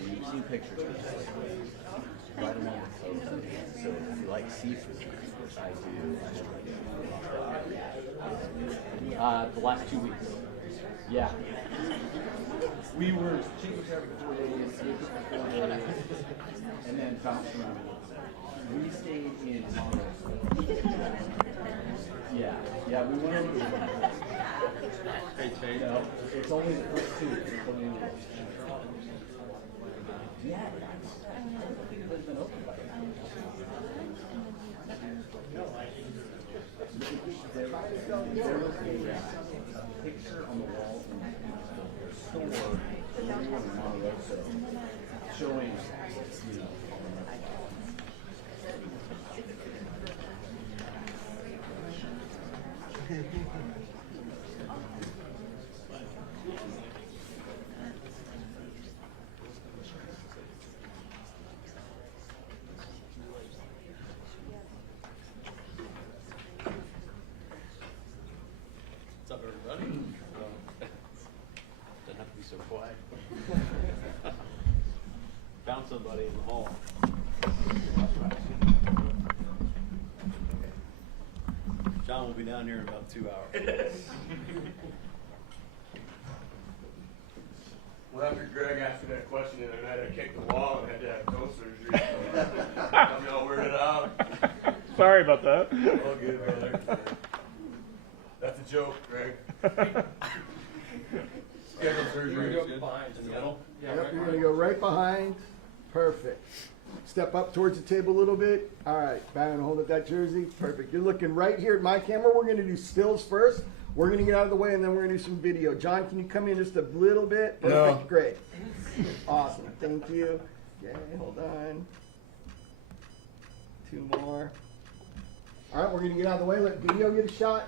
You've seen pictures of it, right along the coast. So if you like seafood, which I do, the last 2 weeks. Yeah. We were Cinque Terre for 4 days, Naples for 4 days, and then bounced around. We stayed in Monroe. Yeah, we went over to no, it's only the first 2. It's only yeah, I don't think it has been opened by now. There was a picture on the wall in the store in Monroe showing, What's up, everybody? Doesn't have to be so quiet. Found somebody in the hall. John will be down here in about 2 hours. Well, after Greg asked me that question the other night, I kicked the wall and had to have toe surgery. So I'm all weirded out. Sorry about that. All good, brother. That's a joke, Greg. Scheduled surgery. Behind in the middle. Yep, you're going to go right behind. Perfect. Step up towards the table a little bit. All right, Byron, hold up that jersey. Perfect. You're looking right here at my camera. We're going to do stills first. We're going to get out of the way, and then we're going to do some video. John, can you come in just a little bit? Perfect. No. Great. Awesome. Thank you. Okay, hold on. 2 more. All right, we're going to get out of the way. Let video get a shot.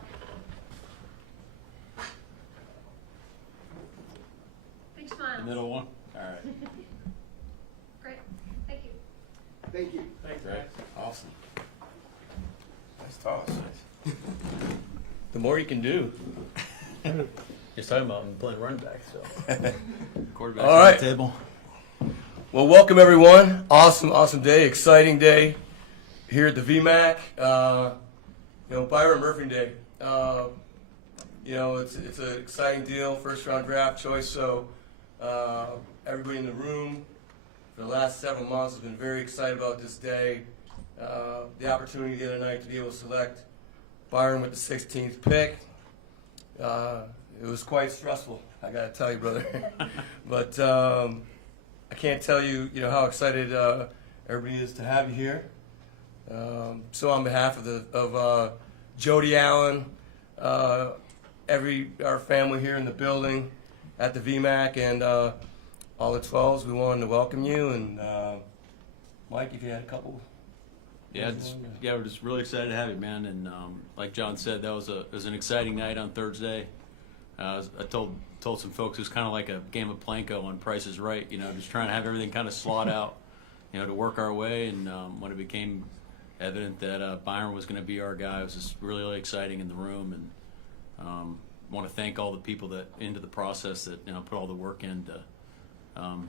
Big smile. The middle one? All right. Great. Thank you. Thank you. Thanks, guys. Awesome. Nice toss. The more you can do. Just talking about I'm playing running back, so. Quarterback All right. on the table. Well, welcome everyone. Awesome day, exciting day here at the VMAC. Byron Murphy Day. It's an exciting deal, first round draft choice. So everybody in the room for the last several months has been very excited about this day. The opportunity the other night to be able to select Byron with the 16th pick. It was quite stressful, I gotta tell you, brother. But I can't tell you, how excited everybody is to have you here. So on behalf of Jody Allen, our family here in the building at the VMAC, and all the 12s, we wanted to welcome you. And Mike, if you had a couple. Yeah, we're just really excited to have you, man. And like John said, it was an exciting night on Thursday. I told some folks it was kind of like a game of Planko on Price is Right. Just trying to have everything kind of slot out, to work our way. And when it became evident that Byron was going to be our guy, it was just really, really exciting in the room. And want to thank all the people that into the process that put all the work into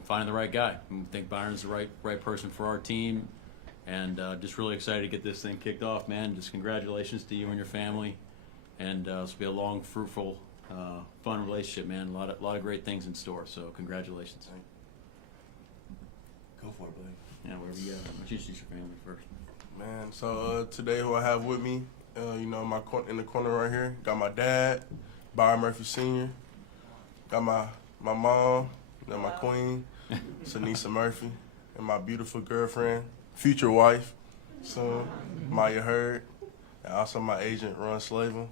finding the right guy. I think Byron's the right person for our team. And just really excited to get this thing kicked off, man. Just congratulations to you and your family. And this will be a long, fruitful, fun relationship, man. A lot of great things in store. So congratulations. Go for it, buddy. Yeah, wherever you go. Introduce your family first. Man, so today who I have with me, in the corner right here, got my dad, Byron Murphy Sr., got my mom, my queen, Sanisa Murphy, and my beautiful girlfriend, future wife, son, Maya Hurd, and also my agent, Ron Slavin.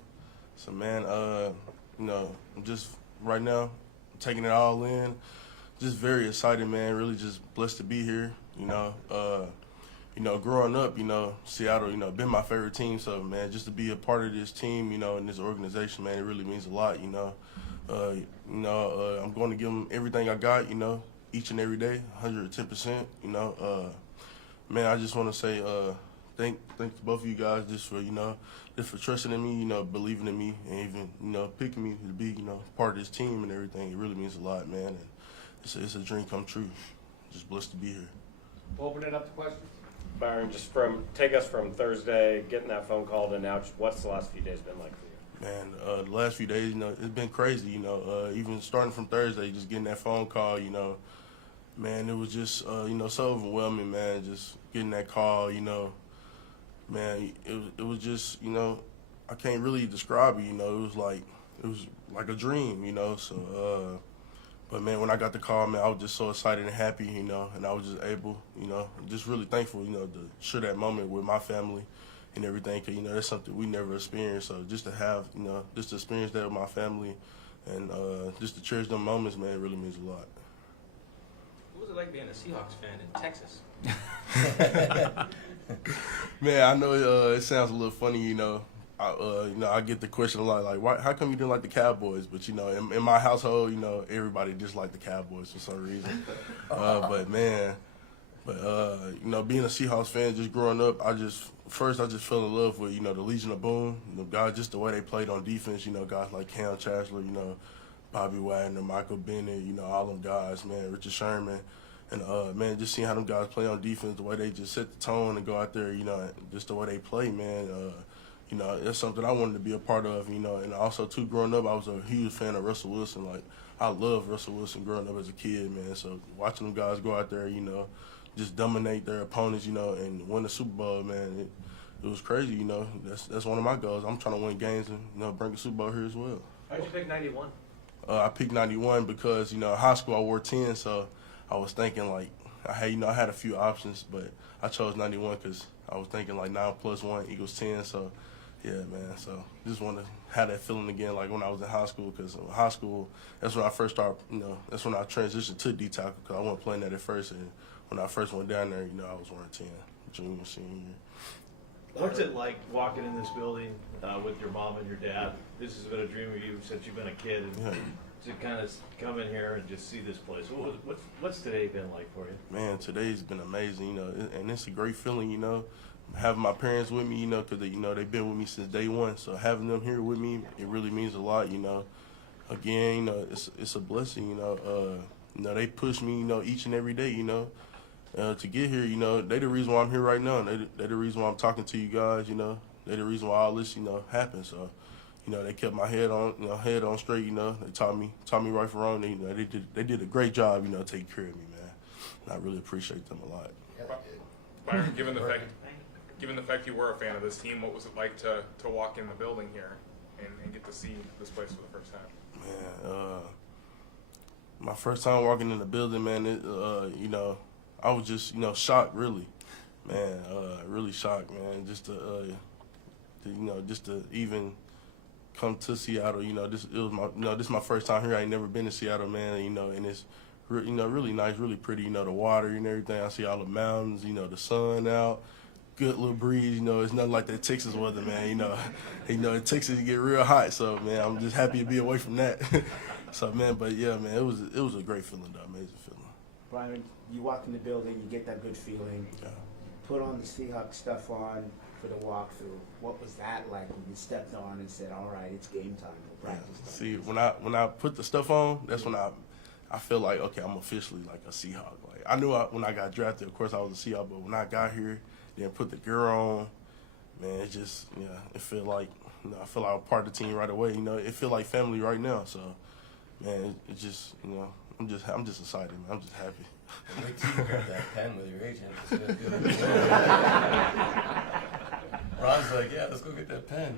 So, man, I'm just right now taking it all in. Just very excited, man. Really just blessed to be here. Growing up, Seattle, been my favorite team. So, man, just to be a part of this team, in this organization, man, it really means a lot. I'm going to give them everything I got, each and every day, 110%. Man, I just want to say thanks to both of you guys just for trusting in me, believing in me, and even, picking me to be, part of this team and everything. It really means a lot, man. And it's a dream come true. Just blessed to be here. We'll open it up to questions. Byron, just take us from Thursday, getting that phone call to now, what's the last few days been like for you? Man, the last few days, it's been crazy, even starting from Thursday, just getting that phone call, man, it was just, so overwhelming, man, just getting that call, man, it was just, I can't really describe it, it was like a dream, so, but man, when I got the call, man, I was just so excited and happy, and I was just able, just really thankful, to share that moment with my family and everything, because, that's something we never experienced, so just to have, just to experience that with my family and just to cherish them moments, man, it really means a lot. What was it like being a Seahawks fan in Texas? Man, I know it sounds a little funny, I get the question a lot, like, why? How come you didn't like the Cowboys? But in my household, everybody disliked the Cowboys for some reason. Being a Seahawks fan, just growing up, I just fell in love with the Legion of Boom, guys, just the way they played on defense. Guys like Cam Chancellor, Bobby Wagner, Michael Bennett, all them guys, man, Richard Sherman. And, man, just seeing how them guys play on defense, the way they just set the tone and go out there, just the way they play, man, that's something I wanted to be a part of, and also, too, growing up, I was a huge fan of Russell Wilson. Like, I loved Russell Wilson growing up as a kid, man. So watching them guys go out there, just dominate their opponents, and win the Super Bowl, man, it was crazy, That's one of my goals. I'm trying to win games and, bring the Super Bowl here as well. Why'd you pick 91? I picked 91 because, in high school I wore 10, so I was thinking, like, I had a few options, but I chose 91 because I was thinking, like, 9 + 1 = 10, so, yeah, man. So just want to have that feeling again, like when I was in high school, because in high school, that's when I first started, that's when I transitioned to D-tackle, because I wasn't playing that at first, and when I first went down there, I was wearing 10, junior, senior year. What's it like walking in this building with your mom and your dad? This has been a dream of you since you've been a kid, and to kind of come in here and just see this place. What's today been like for you? Man, today's been amazing, and it's a great feeling, having my parents with me, because they've been with me since day one. So having them here with me, it really means a lot, Again, it's a blessing, they push me, each and every day, to get here, they the reason why I'm here right now. They the reason why I'm talking to you guys, they the reason why all this, happened. So, they kept my head on straight, they taught me right from wrong. They did a great job, taking care of me, man. And I really appreciate them a lot. Byron, given the fact you were a fan of this team, what was it like to walk in the building here and get to see this place for the first time? Man, my first time walking in the building, man, I was just, shocked, really, man, really shocked, man, just to even come to Seattle, this is my first time here. I ain't never been to Seattle, man, and it's, really nice, really pretty, the water and everything. I see all the mountains, the sun out, good little breeze, it's nothing like that Texas weather, man, in Texas you get real hot, so, man, I'm just happy to be away from that. So, man, but yeah, man, it was a great feeling, though, amazing feeling. Byron, you walk in the building, you get that good feeling. Yeah. Put on the Seahawks stuff on for the walkthrough. What was that like when you stepped on and said, "All right, it's game time, we'll practice"? Yeah. See, when I put the stuff on, that's when I feel like, okay, I'm officially like a Seahawk. Like I knew when I got drafted, of course I was a Seahawk, but when I got here, then put the gear on, man, it just it feel like I feel like I'm part of the team right away. It feel like family right now. So, man, it just I'm just excited, man. I'm just happy. Wait till you grab that pen with your agent. Ron's like, yeah, let's go get that pen.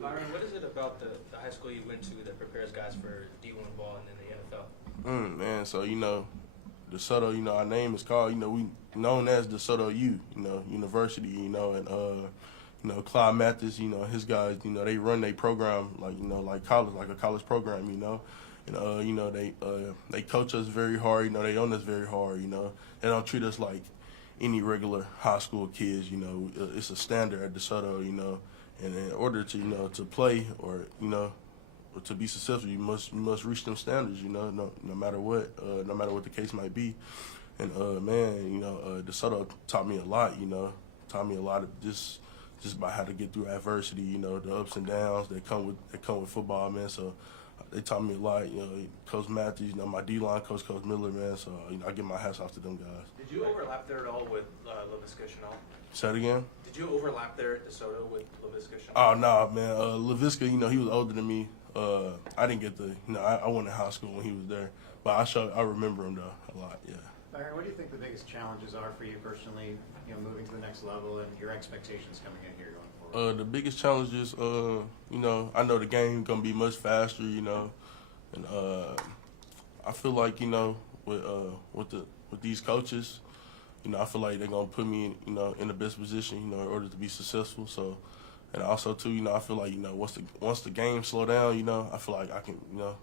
Byron, what is it about the high school you went to that prepares guys for D1 ball and then the NFL? Man, so DeSoto, our name is called, we known as DeSoto U, University, and Clyde Mathis, his guys, they run their program like college, like a college program, and they coach us very hard, they own us very hard, they don't treat us like any regular high school kids, it's a standard at DeSoto, and in order to to play or to be successful, you must reach them standards, no matter what the case might be. And man, DeSoto taught me a lot, taught me a lot of just about how to get through adversity. You know, the ups and downs that come with football, man. So they taught me a lot. You know, Coach Matthews, you know, my D-line coach, Coach Miller, man. So you know, I give my hats off to them guys. Did you overlap there at all with LaVisca Chanel? Say it again. Did you overlap there at DeSoto with LaVisca Chanel? Oh no, man. LaVisca, you know, he was older than me. I didn't get you know, I went to high school when he was there, but I remember him though a lot. Yeah. Byron, what do you think the biggest challenges are for you personally, you know, moving to the next level and your expectations coming in here going forward? The biggest challenge is, you know, I know the game gonna be much faster, you know, and I feel like, you know, with these coaches, you know, I feel like they're gonna put me, you know, in the best position, you know, in order to be successful. So, and also too, you know, I feel like, you know, once the game slow down, you know, I feel like I can, you know,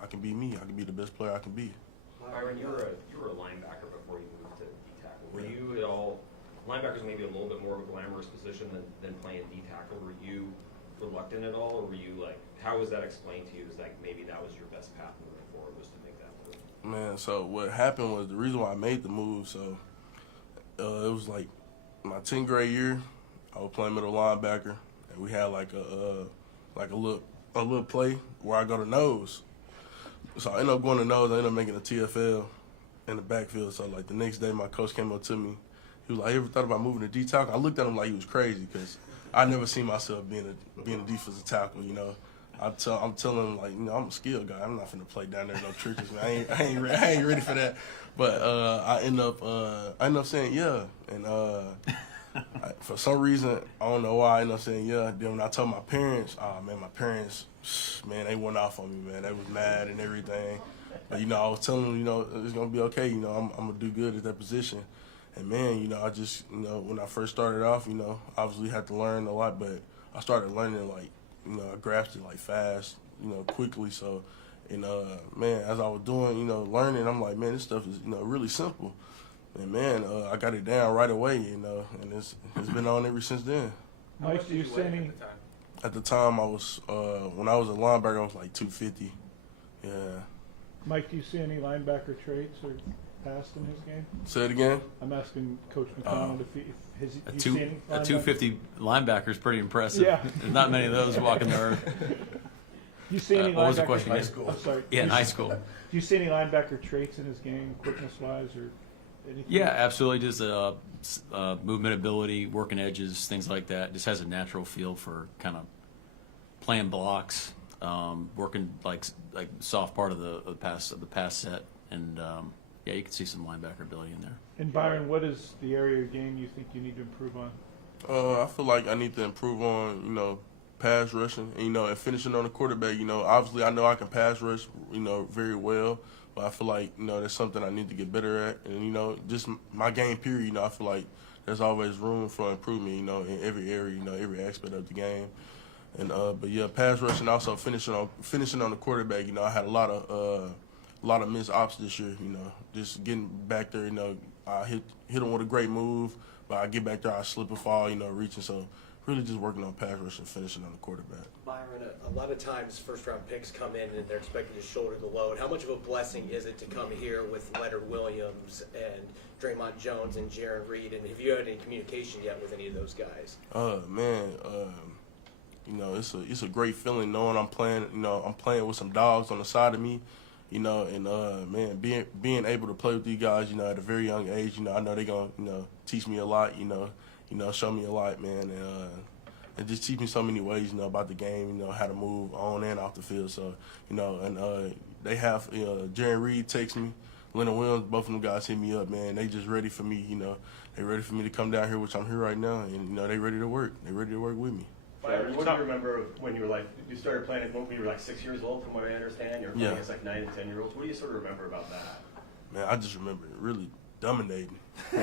I can be me. I can be the best player I can be. Byron, you were a linebacker before you moved to D-tackle. Were you at all, linebackers maybe a little bit more of a glamorous position than playing D-tackle. Were you reluctant at all, or were you like, how was that explained to you as like maybe that was your best path moving forward, was to make that move? Man, so what happened was the reason why I made the move, so it was like my 10th grade year, I was playing middle linebacker, and we had like a little play where I go to nose. So I ended up going to nose. I ended up making a TFL in the backfield. So like the next day, my coach came up to me. He was like, "You ever thought about moving to D tackle?" I looked at him like he was crazy because I never seen myself being a defensive tackle. You know, I'm telling him like, you know, I'm a skilled guy. I'm not finna play down there in no churches, man. I ain't ready for that. But I end up saying yeah, and for some reason I don't know why I ended up saying yeah. Then when I told my parents, my parents, man, they went off on me, man. They was mad and everything. But you know, I was telling them, you know, it's gonna be okay. You know, I'm gonna do good at that position. And man, you know, I just, you know, when I first started off, you know, obviously had to learn a lot, but I started learning like, you know, I grasped it like fast, you know, quickly. So, and man, as I was doing, you know, learning, I'm like, man, this stuff is, you know, really simple. And man, I got it down right away, you know, and it's been on ever since then. Mike, do you see any? At the time, I was when I was a linebacker, I was like 250. Yeah. Mike, do you see any linebacker traits or past in his game? Say it again. I'm asking Coach Macdonald if his A you see any a 250 linebacker is pretty impressive. Yeah. There's not many of those walking the earth. Do you see any what was the linebacker question again? I'm sorry. Yeah, in high school. Do you see any linebacker traits in his game, quickness-wise, or anything? Yeah, absolutely. Just movement ability, working edges, things like that. Just has a natural feel for kind of playing blocks, working like soft part of the pass set, and yeah, you can see some linebacker ability in there. And Byron, what is the area of game you think you need to improve on? I feel like I need to improve on, you know, pass rushing, and, you know, and finishing on the quarterback. You know, obviously I know I can pass rush, you know, very well, but I feel like, you know, that's something I need to get better at. And, you know, just my game period, you know, I feel like there's always room for improvement, you know, in every area, you know, every aspect of the game. And but yeah, pass rushing, also finishing on the quarterback. You know, I had a lot of missed ops this year. You know, just getting back there. You know, I hit him with a great move, but I get back there, I slip and fall. You know, reaching. So really, just working on pass rush and finishing on the quarterback. Byron, a lot of times first-round picks come in and they're expected to shoulder the load. How much of a blessing is it to come here with Leonard Williams and Draymond Jones and Jaron Reed? And have you had any communication yet with any of those guys? Man. You know, it's a great feeling knowing I'm playing. You know, I'm playing with some dogs on the side of me. You know, and man, being able to play with these guys, you know, at a very young age, you know, I know they're gonna, you know, teach me a lot. You know, show me a lot, man, and just teach me so many ways, you know, about the game. You know, how to move on and off the field. So, you know, and they have, you know, Jaron Reed texts me, Leonard Williams, both of them guys hit me up, man. They just ready for me. You know, they ready for me to come down here, which I'm here right now, and you know, they ready to work. They ready to work with me. Byron, what do you remember when you were like, you started playing when you were like 6 years old, from what I understand? You were playing against like 9 and 10-year-olds. What do you sort of remember about that? Man, I just remember really dominating. I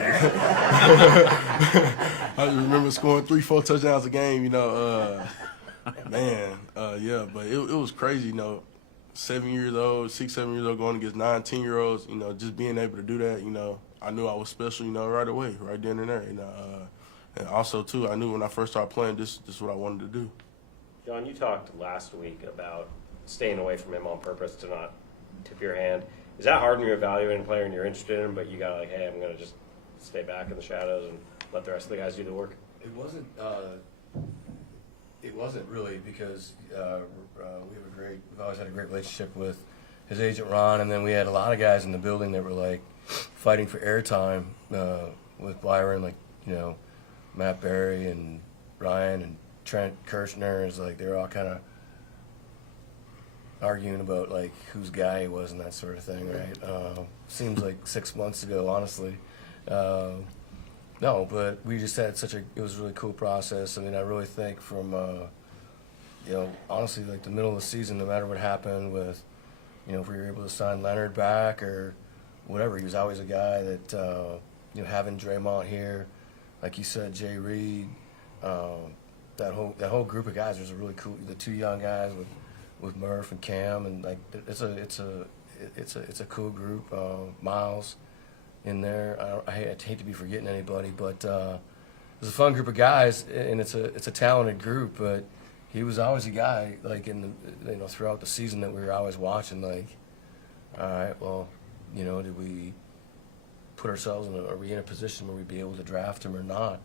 just remember scoring 3-4 touchdowns a game, you know. Yeah, but it was crazy, you know. 7 years old, 6, 7 years old, going against 9, 10-year-olds, you know, just being able to do that, you know, I knew I was special, you know, right away, right then and there, you know. And also, too, I knew when I first started playing, this is what I wanted to do. John, you talked last week about staying away from him on purpose to not tip your hand. Is that hard when you're evaluating a player and you're interested in him, but you got like, hey, I'm going to just stay back in the shadows and let the rest of the guys do the work? It wasn't. It wasn't really because we've always had a great relationship with his agent Ron, and then we had a lot of guys in the building that were like fighting for airtime with Byron, like Matt Berry and Ryan and Trent Kirshner. Is like they're all kind of arguing about like whose guy he was and that sort of thing, right? Seems like 6 months ago, honestly. No, but we just had it was a really cool process. I mean, I really think from, honestly, like the middle of the season, no matter what happened with, if we were able to sign Leonard back or whatever, he was always a guy that, having Draymond here, like you said, Jay Reed, that whole group of guys was a really cool, the two young guys with Murph and Cam, and like, it's a cool group, Miles in there. I hate to be forgetting anybody, but it's a fun group of guys, and it's a talented group. But he was always a guy like in the throughout the season that we were always watching. Like, all right, well, did we put ourselves are we in a position where we'd be able to draft him or not?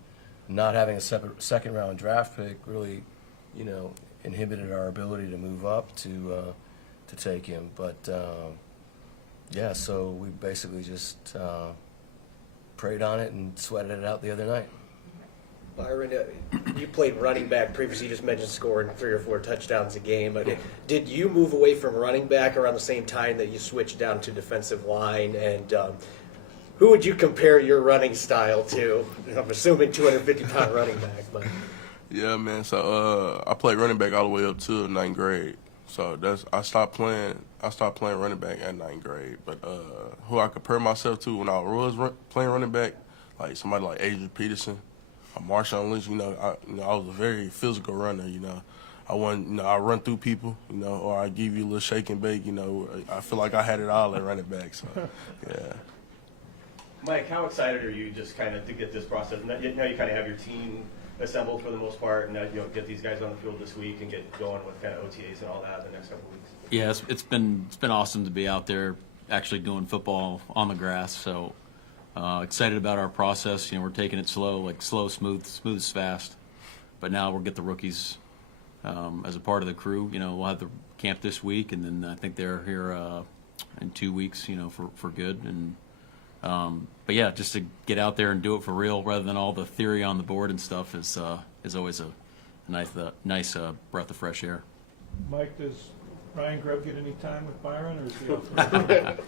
Not having a second round draft pick really, inhibited our ability to move up to take him, but. Yeah, so we basically just prayed on it and sweated it out the other night. Byron, you played running back previously. You just mentioned scoring 3 or 4 touchdowns a game. Did you move away from running back around the same time that you switched down to defensive line? And who would you compare your running style to? I'm assuming 250-pound running back. But yeah, man. So I played running back all the way up to 9th grade. So I stopped playing running back at 9th grade. But who I compare myself to when I was playing running back, like somebody like Adrian Peterson, or Marshawn Lynch. I was a very physical runner. I run through people. Or I give you a little shake and bake. I feel like I had it all at running back. So yeah. Mike, how excited are you just kind of to get this process? Now you kind of have your team assembled for the most part, and get these guys on the field this week and get going with kind of OTAs and all that the next couple of weeks. Yeah, it's been awesome to be out there actually doing football on the grass. So excited about our process. We're taking it slow, smooth is fast. But now we'll get the rookies as a part of the crew. We'll have the camp this week, and then I think they're here in 2 weeks. For good. And but yeah, just to get out there and do it for real, rather than all the theory on the board and stuff, is always a nice breath of fresh air. Mike, does Ryan Grubb get any time with Byron, or is he off?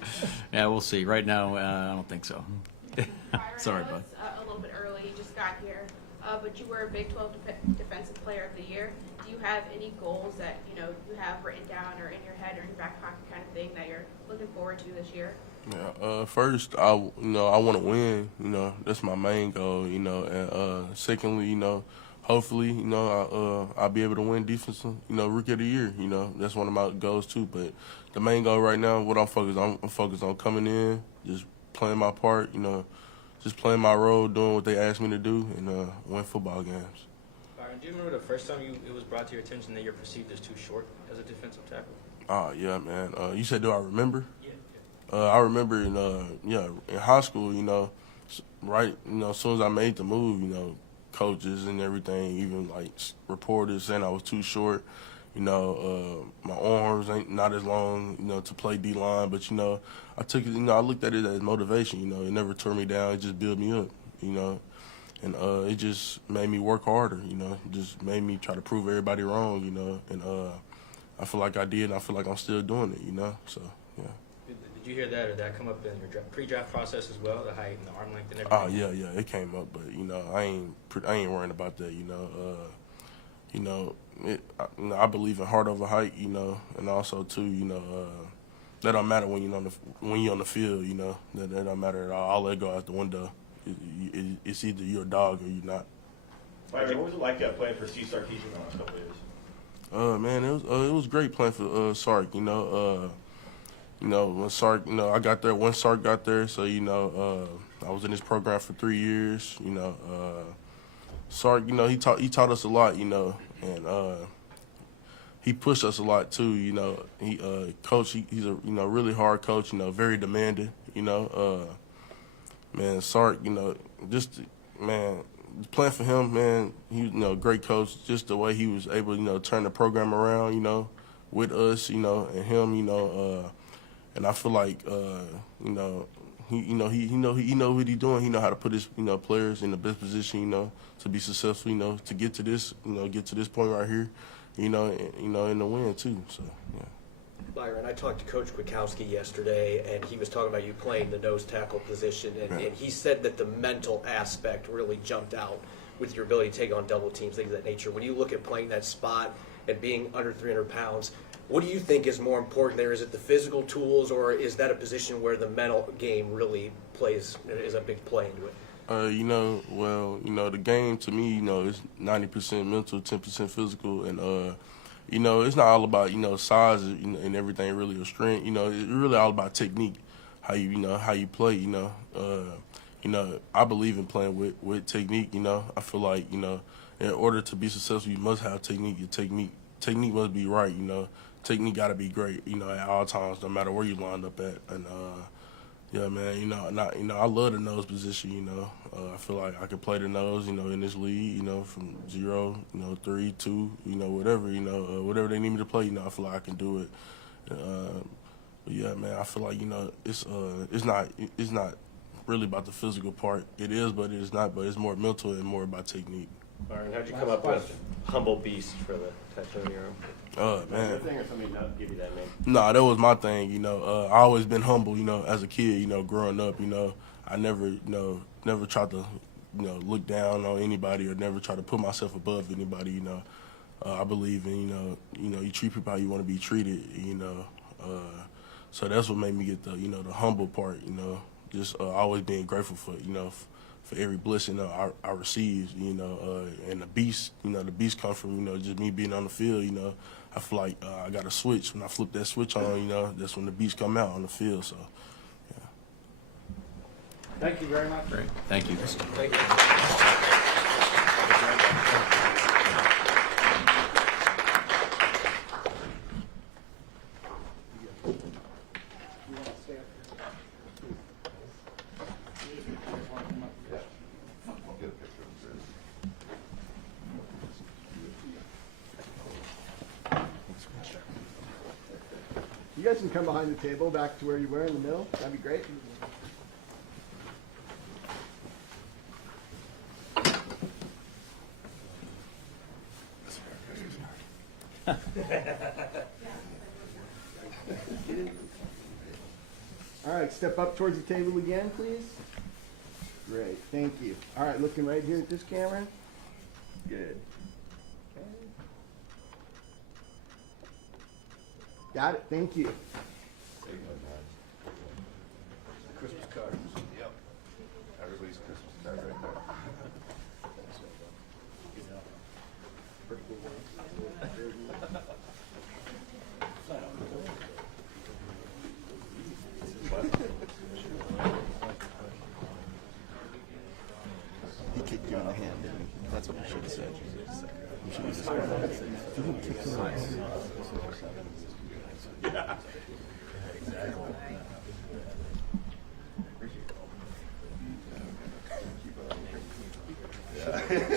Yeah, we'll see. Right now, I don't think so. Sorry, bud. A little bit early. You just got here, but you were a Big 12 Defensive Player of the Year. Do you have any goals that you have written down or in your head or in your back pocket kind of thing that you're looking forward to this year? Yeah. First, I want to win. That's my main goal. And secondly, hopefully, I'll be able to win defensive, Rookie of the Year. That's one of my goals too. But the main goal right now, what I'm focused on coming in, just playing my part, just playing my role, doing what they asked me to do, and win football games. Byron, do you remember the first time it was brought to your attention that you're perceived as too short as a defensive tackle? Oh yeah, man. You said, do I remember? Yeah. I remember in high school, right, as soon as I made the move, coaches and everything, even like reporters saying I was too short. My arms ain't not as long, to play D-line, but I took it, I looked at it as motivation. It never tore me down. It just built me up, and it just made me work harder. Just made me try to prove everybody wrong. And I feel like I did, and I feel like I'm still doing it. So yeah. Did you hear that, or did that come up in your pre-draft process as well, the height and the arm length and everything? Oh yeah, it came up, but I ain't worrying about that. I believe in heart over height. And also too, that don't matter when you're on the field. That don't matter at all. All that go out the window. It's either you're a dog or you're not. Byron, what was it like playing for Steve Sarkisian the last couple of years? Man, it was great playing for Sark. When Sark, I got there when Sark got there, so I was in his program for 3 years. Sark, he taught us a lot, and he pushed us a lot too. He he's a really hard coach. Very demanding. Man, Sark, playing for him, man, he was, great coach. Just the way he was able, turn the program around, with us, and him, and I feel like, he know what he's doing. He know how to put his, players in the best position, to be successful, to get to this, get to this point right here, and the win too. So, yeah. Byron, I talked to Coach Kwiatkowski yesterday, and he was talking about you playing the nose tackle position, and he said that the mental aspect really jumped out with your ability to take on double teams, things of that nature. When you look at playing that spot and being under 300 pounds, what do you think is more important there? Is it the physical tools, or is that a position where the mental game really is a big play into it? The game to me, is 90% mental, 10% physical, and it's not all about, size and everything really or strength. It's really all about technique, how you play, I believe in playing with technique, I feel like, in order to be successful, you must have technique. Your technique must be right, Technique got to be great, at all times, no matter where you lined up at. And, yeah, man, I love the nose position, I feel like I could play the nose, in this league, from 0, 3, 2, whatever, whatever they need me to play, I feel like I can do it. But yeah, man, I feel like, it's not really about the physical part. It is, but it is not, but it's more mental and more about technique. Byron, how'd you come up with Humble Beast for the tattoo on your arm? Man. Your thing or somebody not give you that name? No, that was my thing, I always been humble, as a kid, growing up, I never tried to, look down on anybody or never try to put myself above anybody, I believe in, you treat people how you want to be treated, so that's what made me get the, the humble part, just always being grateful for, for every blessing I received, and the beast, the beast come from, just me being on the field, I feel like I got a switch. When I flip that switch on, that's when the beast come out on the field. So, yeah. Thank you very much. Great. Thank you. Thank you. You guys can come behind the table back to where you were in the middle. That'd be great. All right, step up towards the table again, please. Great, thank you. All right, looking right here at this camera. Good. Okay. Got it, thank you. Christmas card. Yep. Everybody's Christmas card right there. He kicked you in the hand, didn't he? That's what he should have said. You should have said, he didn't kick you in the hand. Yeah. Exactly. Chris?